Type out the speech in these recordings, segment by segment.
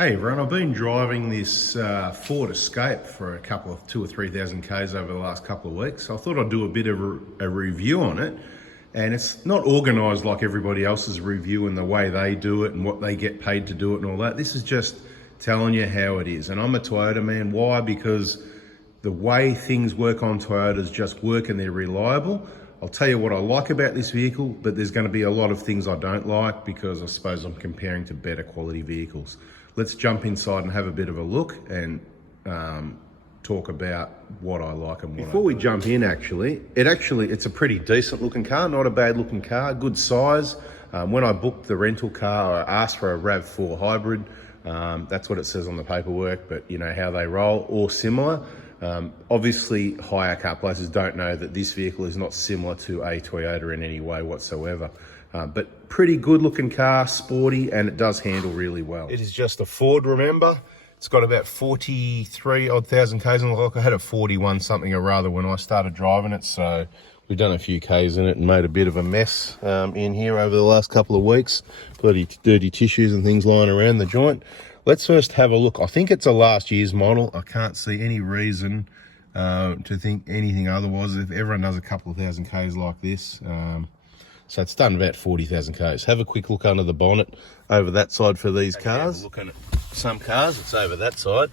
Hey everyone, I've been driving this Ford Escape for a couple of 2,000 or 3,000 Ks over the last couple of weeks. So I thought I'd do a bit of a review on it. And it's not organised like everybody else's review and the way they do it and what they get paid to do it and all that. This is just telling you how it is. And I'm a Toyota man. Why? Because the way things work on Toyotas just work and they're reliable. I'll tell you what I like about this vehicle, but there's going to be a lot of things I don't like because I suppose I'm comparing to better quality vehicles. Let's jump inside and have a bit of a look and talk about what I like and what Before we jump in, it's a pretty decent looking car, not a bad looking car, good size. When I booked the rental car, I asked for a RAV4 hybrid. That's what it says on the paperwork, but you know how they roll or similar. Obviously, hire car places don't know that this vehicle is not similar to a Toyota in any way whatsoever. But pretty good looking car, sporty, and it does handle really well. It is just a Ford, remember? It's got about 43 odd thousand Ks on the clock. I had a 41 something or rather when I started driving it, so we've done a few Ks in it and made a bit of a mess in here over the last couple of weeks. Bloody dirty tissues and things lying around the joint. Let's first have a look. I think it's a last year's model. I can't see any reason to think anything otherwise. If everyone does a couple of thousand Ks like this, so it's done about 40,000 Ks. Have a quick look under the bonnet over that side for these cars. Looking at some cars, it's over that side.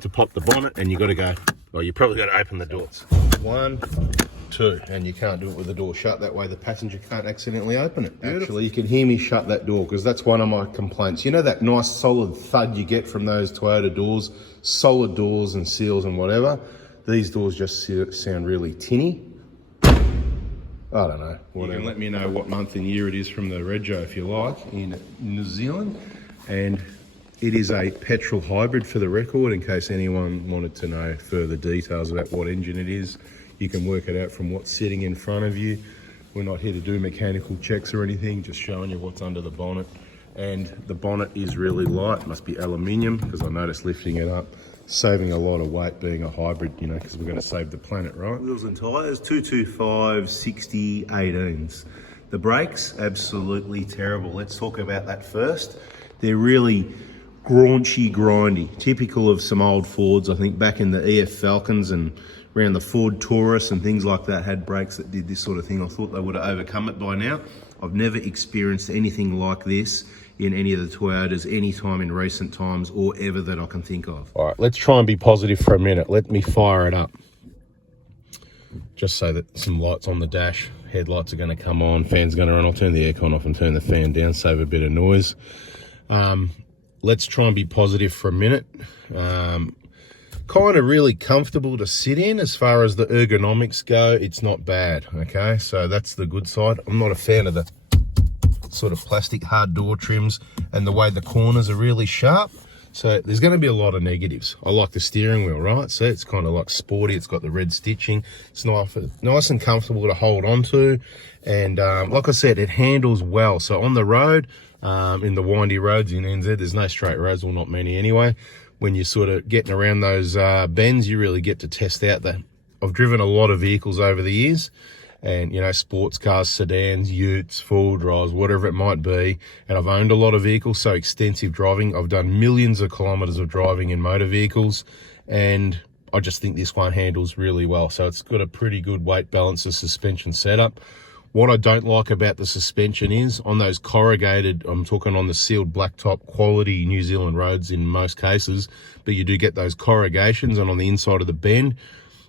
To pop the bonnet, and you got to go, well, you probably got to open the doors. 1, 2, and you can't do it with the door shut. That way the passenger can't accidentally open it. Beautiful. Actually, you can hear me shut that door because that's one of my complaints. You know that nice solid thud you get from those Toyota doors, solid doors and seals and whatever? These doors just sound really tinny. I don't know. Whatever. You can let me know what month and year it is from the rego if you like in New Zealand. And it is a petrol hybrid for the record, in case anyone wanted to know further details about what engine it is. You can work it out from what's sitting in front of you. We're not here to do mechanical checks or anything, just showing you what's under the bonnet. And the bonnet is really light, must be aluminium because I noticed lifting it up. Saving a lot of weight being a hybrid, you know, because we're going to save the planet, right? Wheels and tyres, 225 60 18s. The brakes, absolutely terrible. Let's talk about that first. They're really graunchy, grindy, typical of some old Fords. I think back in the EF Falcons and around the Ford Taurus and things like that had brakes that did this sort of thing. I thought they would have overcome it by now. I've never experienced anything like this in any of the Toyotas any time in recent times or ever that I can think of. All right, let's try and be positive for a minute. Let me fire it up. Just so that some lights on the dash, headlights are going to come on, fan's going to run. I'll turn the aircon off and turn the fan down, save a bit of noise. Let's try and be positive for a minute. Kind of really comfortable to sit in as far as the ergonomics go. It's not bad, okay? So that's the good side. I'm not a fan of the sort of plastic hard door trims and the way the corners are really sharp. So there's going to be a lot of negatives. I like the steering wheel, right? So it's kind of like sporty. It's got the red stitching. It's nice and comfortable to hold on to. And like I said, it handles well. So on the road, in the windy roads in NZ, there's no straight roads, well, not many anyway. When you're sort of getting around those bends, you really get to test out that. I've driven a lot of vehicles over the years. And, you know, sports cars, sedans, utes, four-wheel drives, whatever it might be. And I've owned a lot of vehicles, so extensive driving. I've done millions of kilometres of driving in motor vehicles. And I just think this one handles really well. So it's got a pretty good weight balance of suspension setup. What I don't like about the suspension is on those corrugated, I'm talking on the sealed blacktop quality New Zealand roads in most cases, but you do get those corrugations, and on the inside of the bend,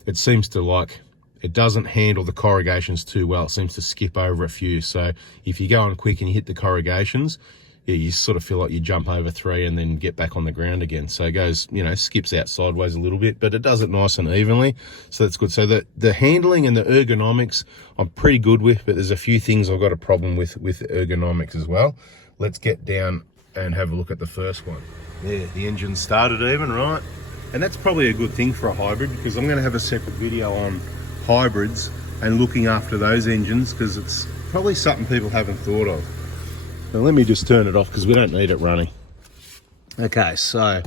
it seems to like, it doesn't handle the corrugations too well. It seems to skip over a few. So if you go on quick and you hit the corrugations, yeah, you sort of feel like you jump over 3 and then get back on the ground again. So it goes, you know, skips out sideways a little bit, but it does it nice and evenly. So that's good. So the handling and the ergonomics, I'm pretty good with, but there's a few things I've got a problem with ergonomics as well. Let's get down and have a look at the first one. Yeah, the engine started even, right? And that's probably a good thing for a hybrid because I'm going to have a separate video on hybrids and looking after those engines because it's probably something people haven't thought of. Now let me just turn it off because we don't need it running. Okay, so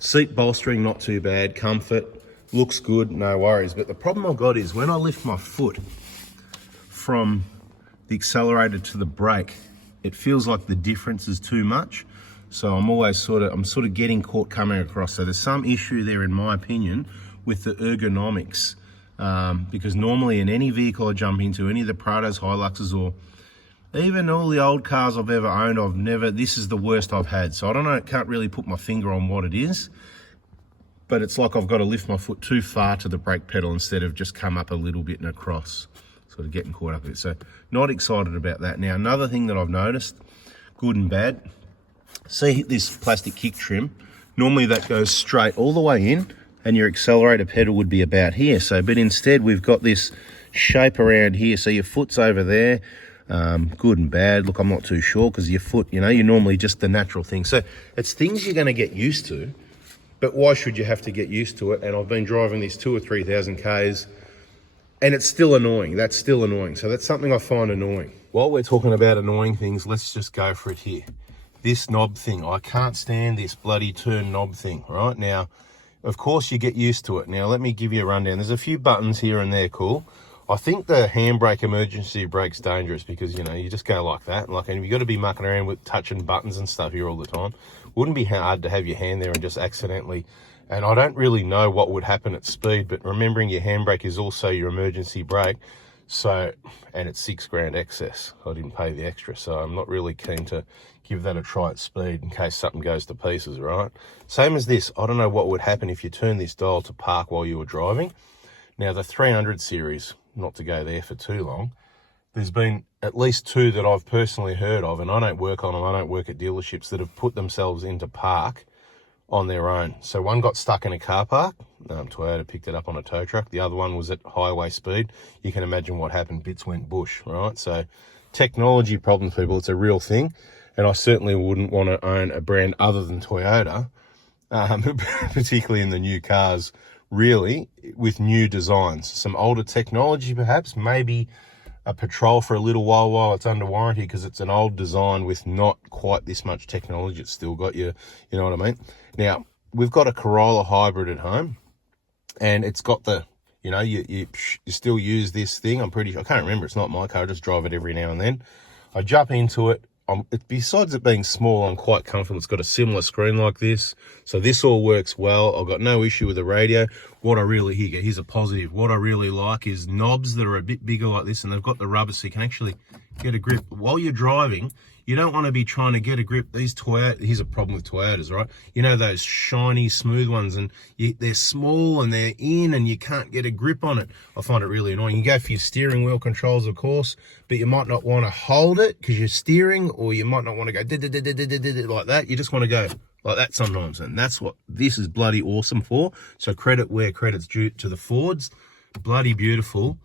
seat bolstering, not too bad. Comfort, looks good, no worries. But the problem I've got is when I lift my foot from the accelerator to the brake, it feels like the difference is too much. So I'm sort of getting caught coming across. So there's some issue there, in my opinion, with the ergonomics. Because normally in any vehicle I jump into, any of the Prados, Hiluxes, or even all the old cars I've ever owned, this is the worst I've had. So I don't know, can't really put my finger on what it is, but it's like I've got to lift my foot too far to the brake pedal instead of just come up a little bit and across. Sort of getting caught up with it. So not excited about that. Now, another thing that I've noticed, good and bad, see this plastic kick trim, normally that goes straight all the way in and your accelerator pedal would be about here. So, but instead we've got this shape around here. So your foot's over there, good and bad. Look, I'm not too sure because your foot, you know, you're normally just the natural thing. So it's things you're going to get used to, but why should you have to get used to it? And I've been driving these 2,000 or 3,000 Ks and it's still annoying. That's still annoying. So that's something I find annoying. While we're talking about annoying things, let's just go for it here. This knob thing, I can't stand this bloody turn knob thing, right? Now, of course you get used to it. Now, let me give you a rundown. There's a few buttons here and there, cool. I think the handbrake emergency brake's dangerous because, you know, you just go like that. And you've got to be mucking around with touching buttons and stuff here all the time. Wouldn't be hard to have your hand there and just accidentally, and I don't really know what would happen at speed, but remembering your handbrake is also your emergency brake. So, and it's $6,000 excess. I didn't pay the extra, so I'm not really keen to give that a try at speed in case something goes to pieces, right? Same as this, I don't know what would happen if you turn this dial to park while you were driving. Now, the 300 series, not to go there for too long, there's been at least 2 that I've personally heard of, and I don't work on them, I don't work at dealerships, that have put themselves into park on their own. So one got stuck in a car park, Toyota picked it up on a tow truck. The other one was at highway speed. You can imagine what happened, bits went bush, right? So technology problems, people, it's a real thing. And I certainly wouldn't want to own a brand other than Toyota, particularly in the new cars, really, with new designs. Some older technology perhaps, maybe a Patrol for a little while it's under warranty because it's an old design with not quite this much technology. It's still got you know what I mean? Now, we've got a Corolla hybrid at home, and it's got the, you know, you still use this thing. I can't remember, it's not my car, I just drive it every now and then. I jump into it. Besides it being small, I'm quite comfortable. It's got a similar screen like this. So this all works well. I've got no issue with the radio. Here's a positive. What I really like is knobs that are a bit bigger like this, and they've got the rubber so you can actually get a grip. While you're driving, you don't want to be trying to get a grip. These Toyota, here's a problem with Toyotas, right? You know, those shiny, smooth ones, and they're small and they're in and you can't get a grip on it. I find it really annoying. You go for your steering wheel controls, of course, but you might not want to hold it because you're steering, or you might not want to go like that. You just want to go like that sometimes, and that's what this is bloody awesome for. So credit where credit's due to the Fords. Bloody beautiful.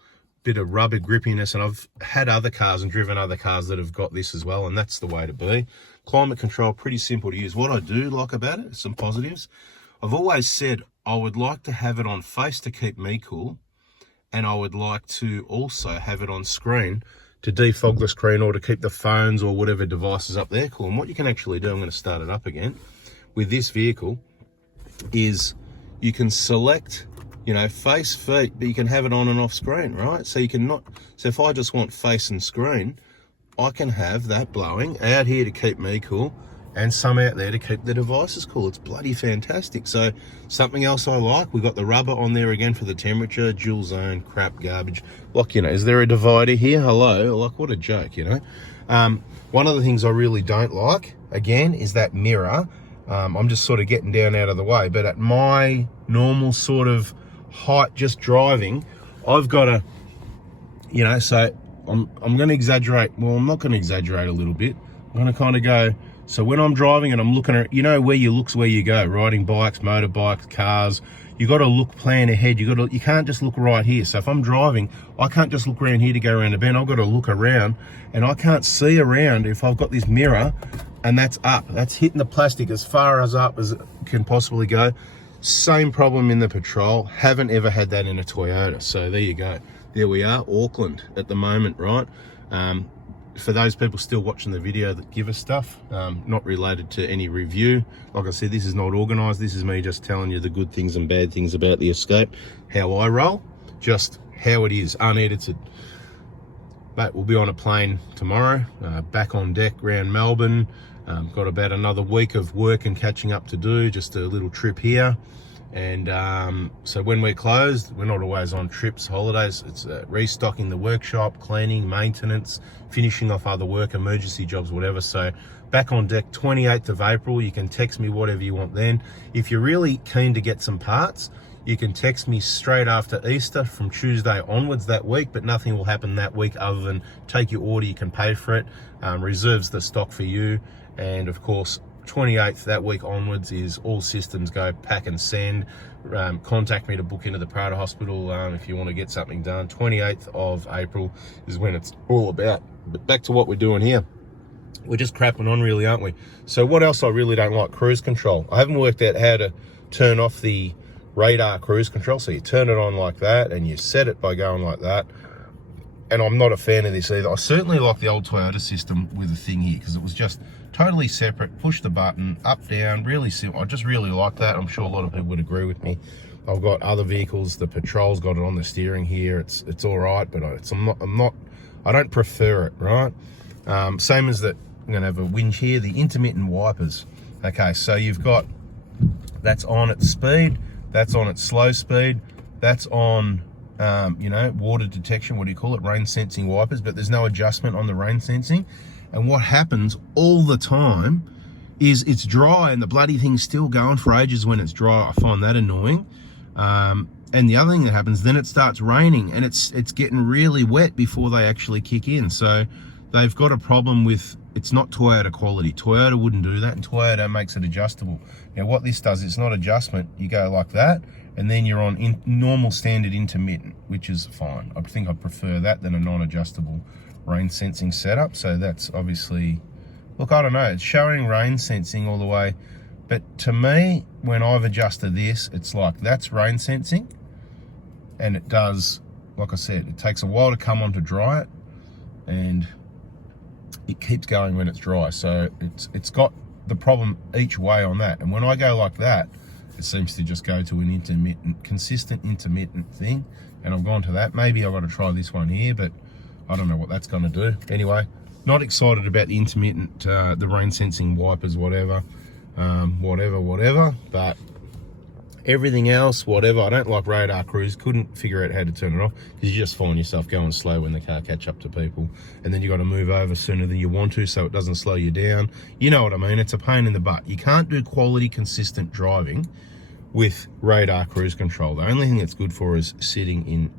Bit of rubber grippiness, and I've had other cars and driven other cars that have got this as well, and that's the way to be. Climate control, pretty simple to use. What I do like about it, some positives. I've always said I would like to have it on face to keep me cool, and I would like to also have it on screen to defog the screen or to keep the phones or whatever devices up there cool. And what you can actually do, I'm going to start it up again, with this vehicle is you can select, you know, face, feet, but you can have it on and off screen, right? So you can not, so if I just want face and screen, I can have that blowing out here to keep me cool and some out there to keep the devices cool. It's bloody fantastic. So something else I like, we've got the rubber on there again for the temperature, dual zone, crap, garbage. Like, you know, is there a divider here? Hello, like what a joke, you know? One of the things I really don't like, again, is that mirror. I'm just sort of getting down out of the way, but at my normal sort of height just driving, I've got to, you know, so I'm going to exaggerate. Well, I'm not going to exaggerate a little bit. I'm going to kind of go, so when I'm driving and I'm looking at, you know, where you look's where you go, riding bikes, motorbikes, cars, you got to look, plan ahead. You can't just look right here. So if I'm driving, I can't just look around here to go around the bend. I've got to look around, and I can't see around if I've got this mirror and that's up. That's hitting the plastic as far as up as it can possibly go. Same problem in the Patrol. Haven't ever had that in a Toyota. So there you go. There we are, Auckland at the moment, right? For those people still watching the video that give us stuff, not related to any review. Like I said, this is not organized. This is me just telling you the good things and bad things about the Escape, how I roll, just how it is, unedited. But we'll be on a plane tomorrow, back on deck around Melbourne. Got about another week of work and catching up to do, just a little trip here. And so when we're closed, we're not always on trips, holidays. It's restocking the workshop, cleaning, maintenance, finishing off other work, emergency jobs, whatever. So back on deck 28th of April. You can text me whatever you want then. If you're really keen to get some parts, you can text me straight after Easter from Tuesday onwards that week, but nothing will happen that week other than take your order, you can pay for it, reserves the stock for you. And of course, 28th that week onwards is all systems go, pack and send. Contact me to book into the Prada Hospital if you want to get something done. 28th of April is when it's all about. But back to what we're doing here. We're just crapping on really, aren't we? So what else I really don't like? Cruise control. I haven't worked out how to turn off the radar cruise control. So you turn it on like that and you set it by going like that. And I'm not a fan of this either. I certainly like the old Toyota system with the thing here because it was just totally separate. Push the button, up, down, really simple. I just really like that. I'm sure a lot of people would agree with me. I've got other vehicles. The Patrol's got it on the steering here. It's all right, but I don't prefer it, right? Same as that. I'm going to have a winch here. The intermittent wipers. Okay, so you've got that's on at speed. That's on at slow speed. That's on. Water detection, what do you call it? Rain sensing wipers, but there's no adjustment on the rain sensing. And what happens all the time is it's dry and the bloody thing's still going for ages when it's dry. I find that annoying. And the other thing that happens, then it starts raining and it's getting really wet before they actually kick in. So they've got a problem with, it's not Toyota quality. Toyota wouldn't do that, and Toyota makes it adjustable. Now what this does, it's not adjustment. You go like that, and then you're on normal standard intermittent, which is fine. I think I prefer that than a non-adjustable rain sensing setup. So that's obviously, look, I don't know, it's showing rain sensing all the way. But to me, when I've adjusted this, it's like that's rain sensing. And it does, like I said, it takes a while to come on to dry it. And it keeps going when it's dry. So it's got the problem each way on that. And when I go like that, it seems to just go to an consistent intermittent thing. And I've gone to that. Maybe I've got to try this one here, but I don't know what that's going to do. Anyway, not excited about the intermittent, the rain sensing wipers, whatever, but everything else, whatever. I don't like radar cruise. Couldn't figure out how to turn it off because you just find yourself going slow when the car catch up to people, and then you got to move over sooner than you want to so it doesn't slow you down. You know what I mean? It's a pain in the butt. You can't do quality, consistent driving with radar cruise control. The only thing that's good for is sitting in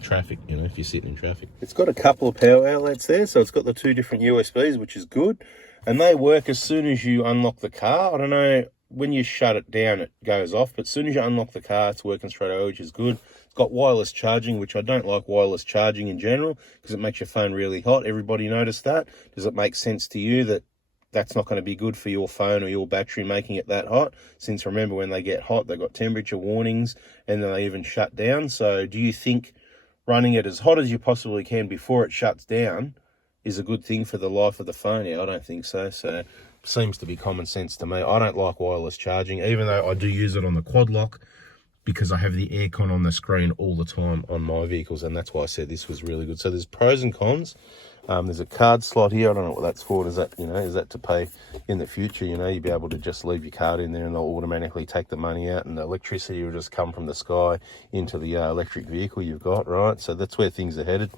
traffic, if you're sitting in traffic. It's got a couple of power outlets there, so it's got the two different USBs, which is good, and they work as soon as you unlock the car. I don't know, when you shut it down it goes off, but as soon as you unlock the car it's working straight away, which is good. It's got wireless charging, which I don't like wireless charging in general because it makes your phone really hot. Everybody noticed that? Does it make sense to you that that's not going to be good for your phone or your battery making it that hot? Since remember, when they get hot, they've got temperature warnings and then they even shut down. So do you think running it as hot as you possibly can before it shuts down is a good thing for the life of the phone? Yeah, I don't think so. So seems to be common sense to me. I don't like wireless charging, even though I do use it on the quad lock because I have the aircon on the screen all the time on my vehicles, and that's why I said this was really good. So there's pros and cons. There's a card slot here. I don't know what that's for. Is that, is that to pay in the future? You'll be able to just leave your card in there and they'll automatically take the money out, and the electricity will just come from the sky into the electric vehicle you've got, right? So that's where things are headed.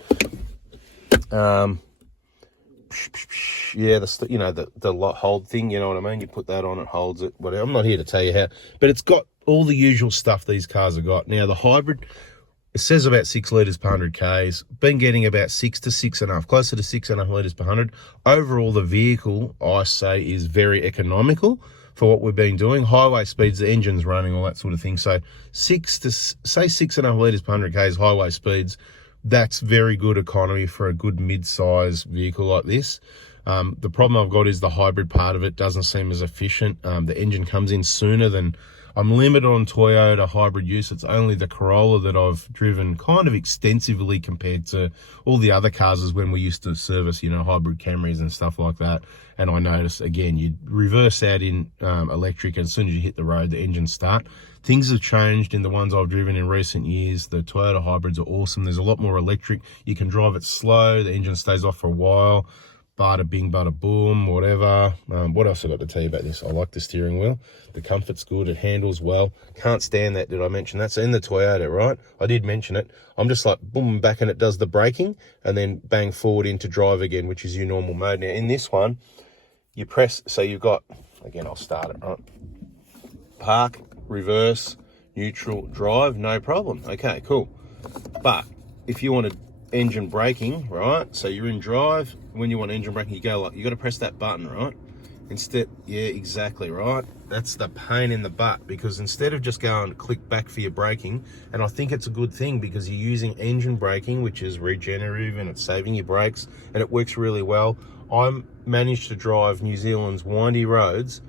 Yeah, the hold thing, you know what I mean? You put that on, it holds it, whatever. I'm not here to tell you how, but it's got all the usual stuff these cars have got. Now, the hybrid, it says about 6 litres per 100 Ks. Been getting about 6 to 6.5, closer to 6.5 litres per 100. Overall, the vehicle, I say, is very economical for what we've been doing. Highway speeds, the engine's running, all that sort of thing. So 6.5 litres per 100 Ks highway speeds, that's very good economy for a good mid-size vehicle like this. The problem I've got is the hybrid part of it doesn't seem as efficient. The engine comes in sooner than... I'm limited on Toyota hybrid use. It's only the Corolla that I've driven kind of extensively compared to all the other cars as when we used to service, hybrid Camrys and stuff like that. And I noticed, again, you reverse out in electric, and as soon as you hit the road, the engines start. Things have changed in the ones I've driven in recent years. The Toyota hybrids are awesome. There's a lot more electric. You can drive it slow. The engine stays off for a while. Bada bing, bada boom, whatever. What else I got to tell you about this? I like the steering wheel. The comfort's good. It handles well. Can't stand that. Did I mention that? So in the Toyota, right? I did mention it. I'm just like boom back and it does the braking and then bang forward into drive again, which is your normal mode. Now in this one, you press, so you've got, again, I'll start it, right? Park, reverse, neutral, drive, no problem. Okay, cool. But if you wanted engine braking, right? So you're in drive. When you want engine braking, you go like, you got to press that button, right? Instead, yeah, exactly, right? That's the pain in the butt, because instead of just going click back for your braking, and I think it's a good thing because you're using engine braking, which is regenerative and it's saving your brakes and it works really well. I managed to drive New Zealand's windy roads,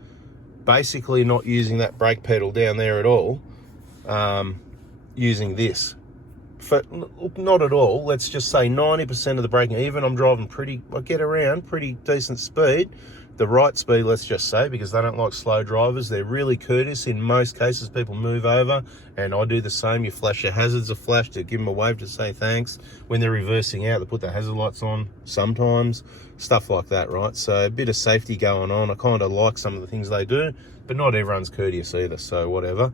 basically not using that brake pedal down there at all, using this. Not at all, let's just say 90% of the braking, even I'm driving I get around pretty decent speed, the right speed, let's just say, because they don't like slow drivers. They're really courteous. In most cases, people move over, and I do the same. You flash your hazards, a flash to give them a wave to say thanks. When they're reversing out, they put the hazard lights on sometimes, stuff like that, right? So a bit of safety going on. I kind of like some of the things they do, but not everyone's courteous either, so whatever.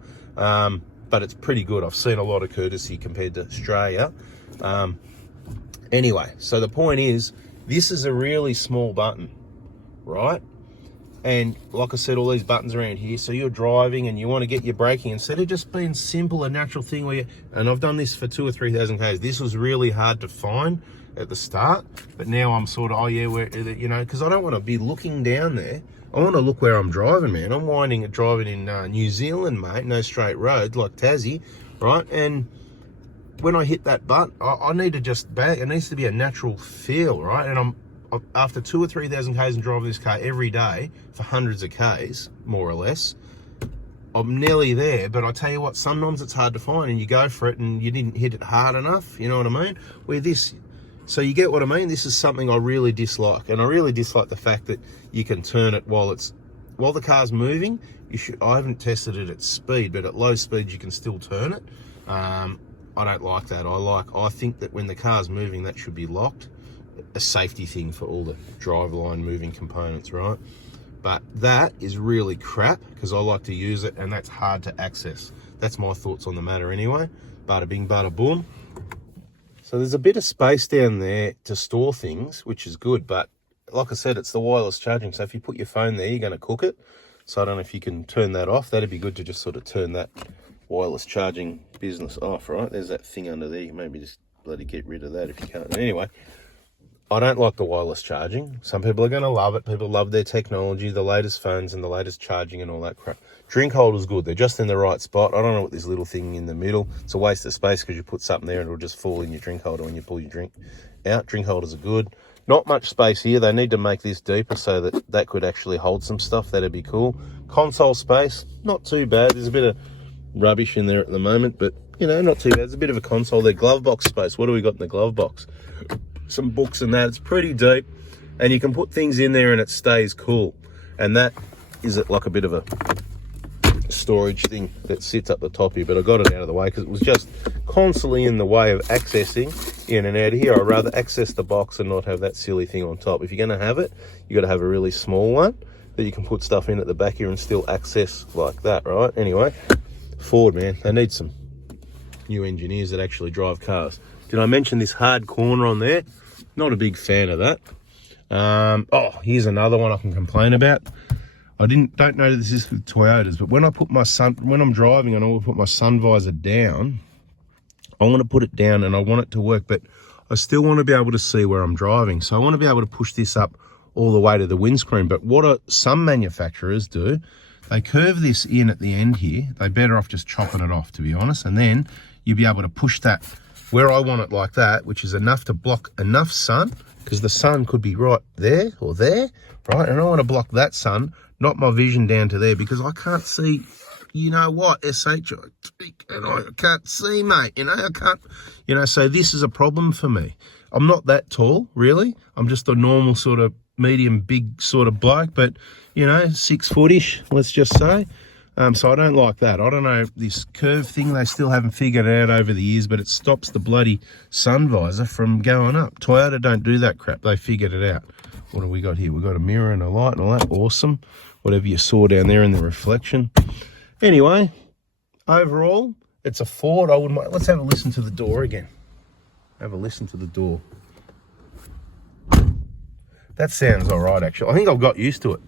But it's pretty good. I've seen a lot of courtesy compared to Australia. Anyway, so the point is, this is a really small button, right? And like I said, all these buttons around here, so you're driving and you want to get your braking, instead of just being simple, a natural thing where and I've done this for 2,000 or 3,000 k's. This was really hard to find at the start, but now I'm sort of, oh yeah, where, you know, because I don't want to be looking down there. I want to look where I'm driving, man. I'm driving in New Zealand, mate, no straight roads like Tassie, right? And when I hit that button, I need to just back. It needs to be a natural feel, right? And after 2,000 or 3,000 k's and driving this car every day for hundreds of k's, more or less, I'm nearly there. But I tell you what, sometimes it's hard to find, and you go for it and you didn't hit it hard enough. You know what I mean? Where this, so you get what I mean? This is something I really dislike, and I really dislike the fact that you can turn it while the car's moving. I haven't tested it at speed, but at low speed you can still turn it. I don't like that. I think that when the car's moving, that should be locked. A safety thing for all the driveline moving components, right? But that is really crap, because I like to use it and that's hard to access. That's my thoughts on the matter anyway. Bada bing, bada boom. So there's a bit of space down there to store things, which is good, but like I said, it's the wireless charging. So if you put your phone there, you're going to cook it. So I don't know if you can turn that off. That'd be good to just sort of turn that wireless charging business off, right? There's that thing under there. You can maybe just bloody get rid of that if you can't. Anyway, I don't like the wireless charging. Some people are going to love it. People love their technology, the latest phones and the latest charging and all that crap. Drink holder's good. They're just in the right spot. I don't know what this little thing in the middle. It's a waste of space because you put something there and it'll just fall in your drink holder when you pull your drink out. Drink holders are good. Not much space here. They need to make this deeper so that could actually hold some stuff. That'd be cool. Console space, not too bad. There's a bit of rubbish in there at the moment, but you know, not too bad. There's a bit of a console there. Glove box space. What do we got in the glove box? Some books and that. It's pretty deep, and you can put things in there and it stays cool. And that is like a bit of a storage thing that sits up the top here, but I got it out of the way because it was just constantly in the way of accessing in and out of here. I'd rather access the box and not have that silly thing on top. If you're going to have it, you got to have a really small one that you can put stuff in at the back here and still access like that, right? Anyway, Ford, man, they need some new engineers that actually drive cars. Did I mention this hard corner on there? Not a big fan of that. Oh, here's another one I can complain about. I don't know this is with Toyotas, but when I'm driving and I want to put my sun visor down, I want to put it down and I want it to work, but I still want to be able to see where I'm driving. So I want to be able to push this up all the way to the windscreen. But what some manufacturers do, they curve this in at the end here. They're better off just chopping it off, to be honest. And then you'll be able to push that where I want it like that, which is enough to block enough sun, because the sun could be right there or there, right? And I want to block that sun, not my vision down to there, because I can't see, you know what, SH, and I can't see, mate, you know, I can't, you know, so this is a problem for me. I'm not that tall, really. I'm just a normal sort of medium, big sort of bloke, but, you know, 6 foot-ish, let's just say. So I don't like that. I don't know, this curve thing, they still haven't figured it out over the years, but it stops the bloody sun visor from going up. Toyota don't do that crap. They figured it out. What have we got here? We've got a mirror and a light and all that. Awesome. Whatever you saw down there in the reflection. Anyway, overall, it's a Ford. I wouldn't mind. Let's have a listen to the door again. Have a listen to the door. That sounds all right, actually. I think I've got used to it.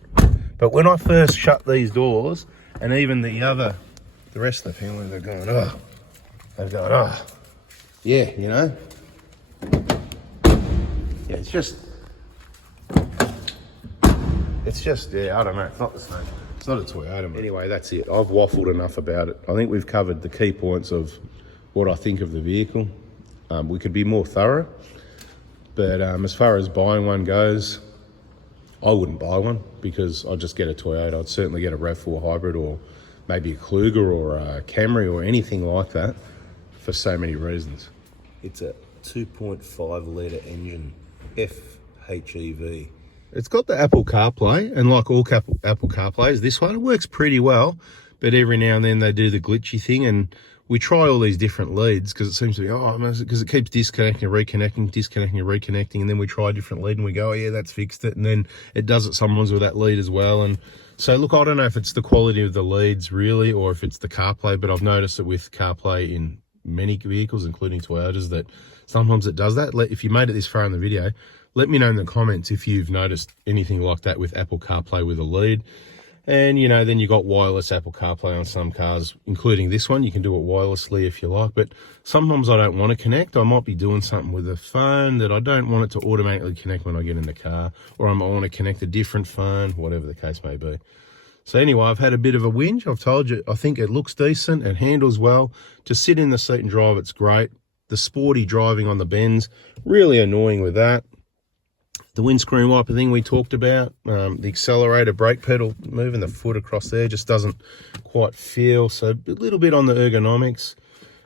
But when I first shut these doors, and even the rest of the family, they're going, oh. They're going, oh. Yeah, you know. Yeah, it's just, yeah, I don't know. It's not the same. It's not a Toyota, mate. Anyway, that's it. I've waffled enough about it. I think we've covered the key points of what I think of the vehicle. We could be more thorough, but as far as buying one goes, I wouldn't buy one because I'd just get a Toyota. I'd certainly get a RAV4 hybrid or maybe a Kluger or a Camry or anything like that for so many reasons. It's a 2.5 litre engine, FHEV. It's got the Apple CarPlay, and like all Apple CarPlays, this one, it works pretty well, but every now and then they do the glitchy thing, and we try all these different leads because it seems to be, because it keeps disconnecting and reconnecting, and then we try a different lead and we go, oh yeah, that's fixed it, and then it does it sometimes with that lead as well. And so look, I don't know if it's the quality of the leads really, or if it's the CarPlay, but I've noticed that with CarPlay in many vehicles, including Toyotas, that sometimes it does that. If you made it this far in the video, let me know in the comments if you've noticed anything like that with Apple CarPlay with a lead. And, you know, then you got wireless Apple CarPlay on some cars, including this one. You can do it wirelessly if you like, but sometimes I don't want to connect. I might be doing something with a phone that I don't want it to automatically connect when I get in the car, or I might want to connect a different phone, whatever the case may be. So anyway, I've had a bit of a whinge. I've told you, I think it looks decent. It handles well. To sit in the seat and drive, it's great. The sporty driving on the bends, really annoying with that. The windscreen wiper thing we talked about, the accelerator, brake pedal, moving the foot across there just doesn't quite feel. So a little bit on the ergonomics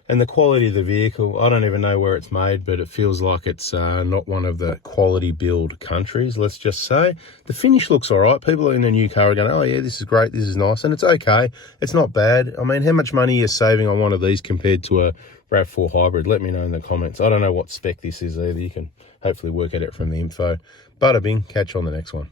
and the quality of the vehicle. I don't even know where it's made, but it feels like it's not one of the quality build countries, let's just say. The finish looks all right. People in a new car are going, oh yeah, this is great, this is nice, and it's okay. It's not bad. I mean, how much money are you saving on one of these compared to a RAV4 hybrid? Let me know in the comments. I don't know what spec this is either. You can hopefully work it out from the info. Bada bing, catch you on the next one.